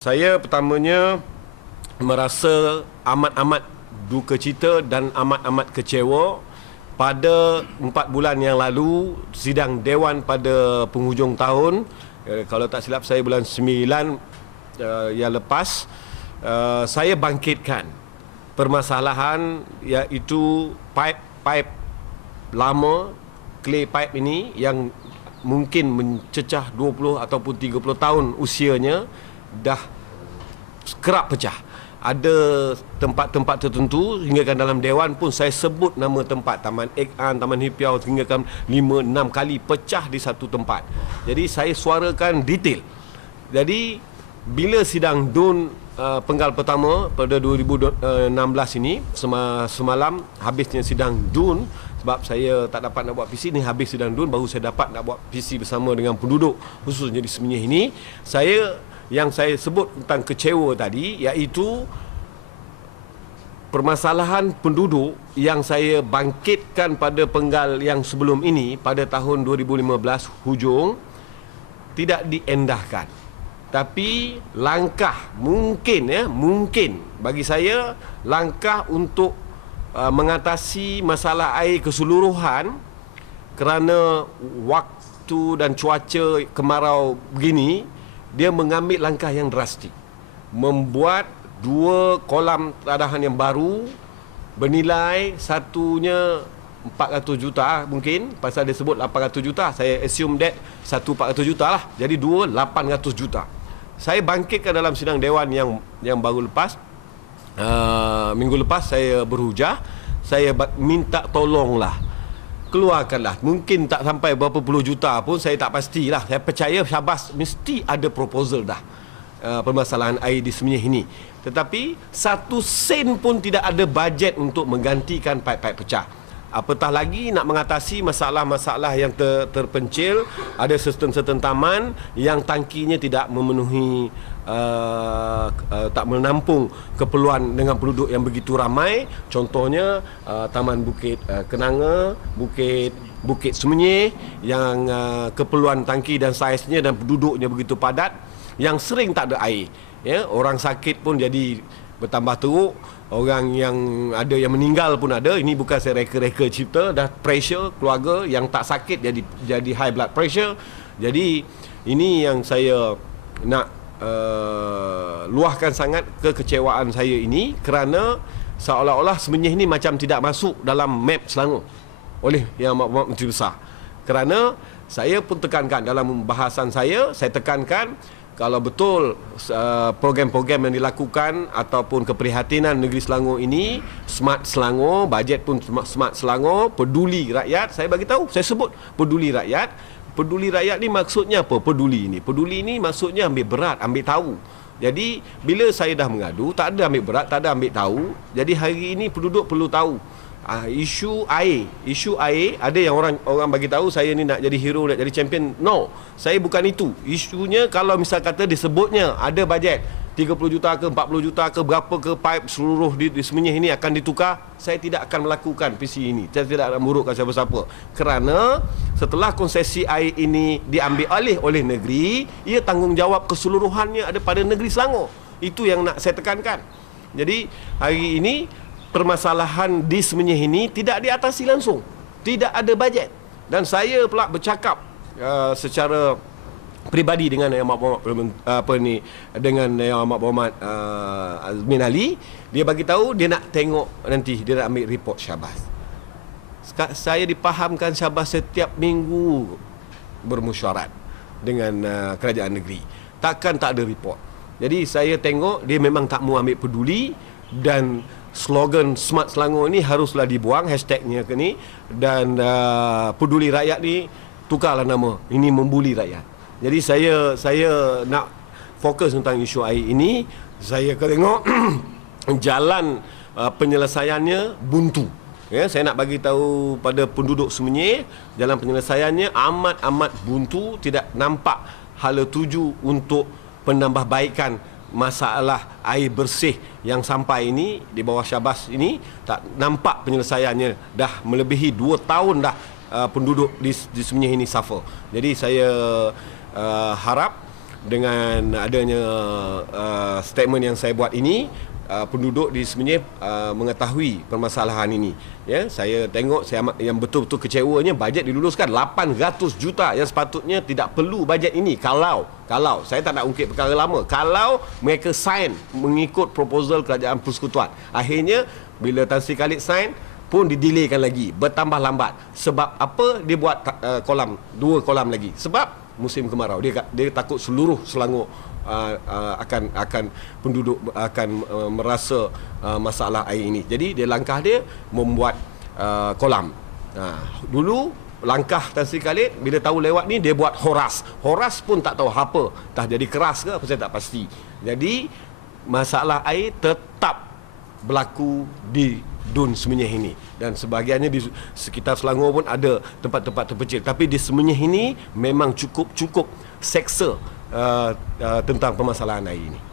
Saya pertamanya merasa amat-amat duka cita dan amat-amat kecewa pada 4 bulan yang lalu sidang Dewan pada penghujung tahun. Kalau tak silap saya bulan 9 yang lepas, saya bangkitkan permasalahan iaitu pipe lama, clay pipe ini yang mungkin mencecah 20 ataupun 30 tahun usianya dah kerap pecah. Ada tempat-tempat tertentu hinggakan dalam Dewan pun saya sebut nama tempat, Taman Ek An, Taman Hipiau, hinggakan 5-6 kali pecah di satu tempat. Jadi saya suarakan detail. Jadi bila sidang DUN penggal pertama pada 2016 ini, semalam habisnya sidang DUN, sebab saya tak dapat nak buat PC ni, habis sidang DUN baru saya dapat nak buat PC bersama dengan penduduk khususnya di Semenyih ini. Yang saya sebut tentang kecewa tadi iaitu permasalahan penduduk yang saya bangkitkan pada penggal yang sebelum ini pada tahun 2015 hujung tidak diendahkan. Tapi langkah mungkin bagi saya langkah untuk mengatasi masalah air keseluruhan kerana waktu dan cuaca kemarau begini, dia mengambil langkah yang drastik, membuat 2 kolam tadahan yang baru bernilai satunya 400 juta mungkin, pasal dia sebut 800 juta, saya assume that 400 juta lah, jadi 800 juta. Saya bangkitkan dalam sidang Dewan yang baru lepas, minggu lepas saya berhujah, saya minta tolonglah, keluarkanlah. Mungkin tak sampai berapa puluh juta pun, saya tak pastilah. Saya percaya Syabas mesti ada proposal dah permasalahan air di Semenyih ini. Tetapi 1 sen pun tidak ada bajet untuk menggantikan pipe-pipe pecah. Apatah lagi nak mengatasi masalah-masalah yang terpencil. Ada certain taman yang tangkinya tidak memenuhi, tak menampung keperluan dengan penduduk yang begitu ramai. Contohnya Taman Bukit Kenanga, Bukit Semenyih yang keperluan tangki dan saiznya dan penduduknya begitu padat, yang sering tak ada air. Orang sakit pun jadi bertambah teruk, orang yang ada yang meninggal pun ada. Ini bukan saya reka-reka cipta, dah pressure keluarga yang tak sakit jadi high blood pressure. Jadi ini yang saya nak luahkan sangat kekecewaan saya ini, kerana seolah-olah Semenyih ini macam tidak masuk dalam map Selangor oleh Yang Amat Menteri Besar. Kerana saya pun tekankan dalam bahasan saya tekankan kalau betul program-program yang dilakukan ataupun keprihatinan negeri Selangor ini Smart Selangor, bajet pun Smart Selangor, peduli rakyat, saya bagi tahu, saya sebut peduli rakyat. Peduli rakyat ni maksudnya apa? Peduli ni maksudnya ambil berat, ambil tahu. Jadi bila saya dah mengadu, tak ada ambil berat, tak ada ambil tahu. Jadi hari ini penduduk perlu tahu isu air. Ada yang orang bagi tahu saya ni nak jadi hero, nak jadi champion. No, saya bukan itu. Isunya kalau misal kata disebutnya ada bajet 30 juta ke 40 juta ke berapa ke pipe seluruh di Semenyih ini akan ditukar, saya tidak akan melakukan PC ini. Saya tidak akan burukkan siapa-siapa. Kerana setelah konsesi air ini diambil alih oleh negeri, ia tanggungjawab keseluruhannya ada pada negeri Selangor. Itu yang nak saya tekankan. Jadi hari ini permasalahan di Semenyih ini tidak diatasi langsung, tidak ada bajet. Dan saya pula bercakap secara peribadi dengan Yang Amat Berhormat dengan Yang Amat Berhormat Azmin Ali. Dia bagi tahu dia nak tengok nanti, dia nak ambil report Syabas. Saya dipahamkan Syabas setiap minggu bermesyuarat dengan kerajaan negeri, takkan tak ada report. Jadi saya tengok dia memang tak mau ambil peduli, dan slogan Smart Selangor ini haruslah dibuang, hashtagnya ke ni, dan peduli rakyat ni tukarlah nama, ini membuli rakyat. Jadi saya nak fokus tentang isu air ini. Saya tengok jalan penyelesaiannya buntu. Saya nak bagi tahu pada penduduk Semenyih, jalan penyelesaiannya amat buntu, tidak nampak hala tuju untuk penambahbaikan masalah air bersih yang sampai ini di bawah Syabas ini. Tak nampak penyelesaiannya, dah melebihi 2 tahun dah penduduk di Semenyih ini suffer. Jadi saya harap dengan adanya statement yang saya buat ini, penduduk di Semenyih mengetahui permasalahan ini. Ya, saya tengok yang betul-betul kecewanya bajet diluluskan 800 juta yang sepatutnya tidak perlu bajet ini kalau saya tak nak ungkit perkara lama, kalau mereka sign mengikut proposal Kerajaan Persekutuan. Akhirnya bila Tan Sri Khalid sign pun didelaykan lagi, bertambah lambat. Sebab apa dia buat dua kolam lagi? Sebab musim kemarau. Dia takut seluruh Selangor akan penduduk akan merasa masalah air ini. Jadi langkah dia membuat kolam. Dulu langkah Tan Sri Khalid bila tahu lewat ni dia buat horas. Horas pun tak tahu apa, dah jadi keras ke apa saya tak pasti. Jadi masalah air tetap berlaku di Dun Semenyih ini, dan sebahagiannya di sekitar Selangor pun ada tempat-tempat terpencil, tapi di Semenyih ini memang cukup seksa tentang permasalahan air ini.